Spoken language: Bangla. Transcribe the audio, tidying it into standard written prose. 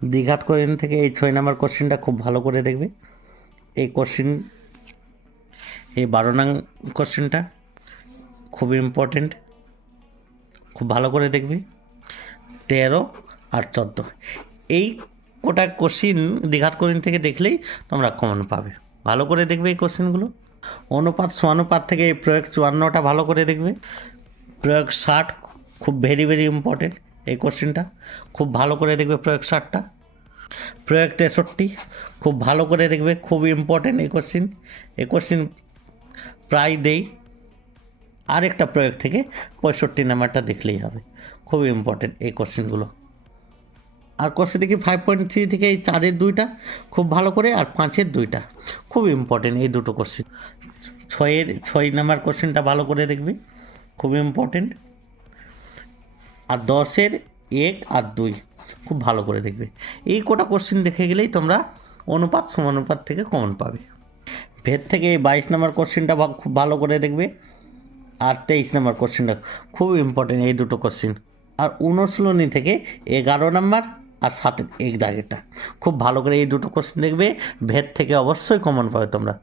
দ্বিঘাত কোণের থেকে এই 6 নম্বর কোশ্চেনটা খুব ভালো করে দেখবে। এই কোশ্চেন, এই 12 নং কোশ্চেনটা খুব ইম্পর্টেন্ট, খুব ভালো করে দেখবে। 13 আর 14 এই কোটা কোশ্চিন দ্বিঘাত কোণ থেকে দেখলেই তোমরা কমন পাবে। ভালো করে দেখবে এই কোশ্চেনগুলো। অনুপাত সমানুপাত থেকে এই প্রয়োগ 54টা ভালো করে দেখবে। প্রয়োগ 60 খুব ভেরি ইম্পর্টেন্ট, এই কোশ্চেনটা খুব ভালো করে দেখবে। প্রয়োগ 60টা। প্রয়োগ 63 খুব ভালো করে দেখবে, খুব ইম্পর্টেন্ট এই কোশ্চেন। এই কোশ্চেন প্রায় দেই। আরেকটা প্রয়োগ থেকে 65 নাম্বারটা দেখলেই হবে, খুব ইম্পর্টেন্ট এই কোশ্চেনগুলো। আর কোশ্চেন দেখি 5.3 থেকে এই 4-এর 2টা খুব ভালো করে, আর 5-এর 2টা খুব ইম্পর্টেন্ট, এই দুটো কোশ্চেন। 6 নাম্বার কোশ্চেনটা ভালো করে দেখবে, খুব ইম্পর্টেন্ট। আর 10-এর 1 আর 2 খুব ভালো করে দেখবে। এই কোটা কোশ্চেন দেখে গেলেই তোমরা অনুপাত সমানুপাত থেকে কমন পাবে। ভেদ থেকে এই 22 নম্বর কোশ্চেনটা খুব ভালো করে দেখবে। আর 23 নম্বর কোশ্চেনটা খুব ইম্পর্টেন্ট, এই দুটো কোশ্চেন। আর অনুশীলনী থেকে 11 নম্বর আর 7-এর 1 দাগেরটা খুব ভালো করে এই দুটো কোশ্চেন দেখবে। ভেদ থেকে অবশ্যই কমন পাবে তোমরা।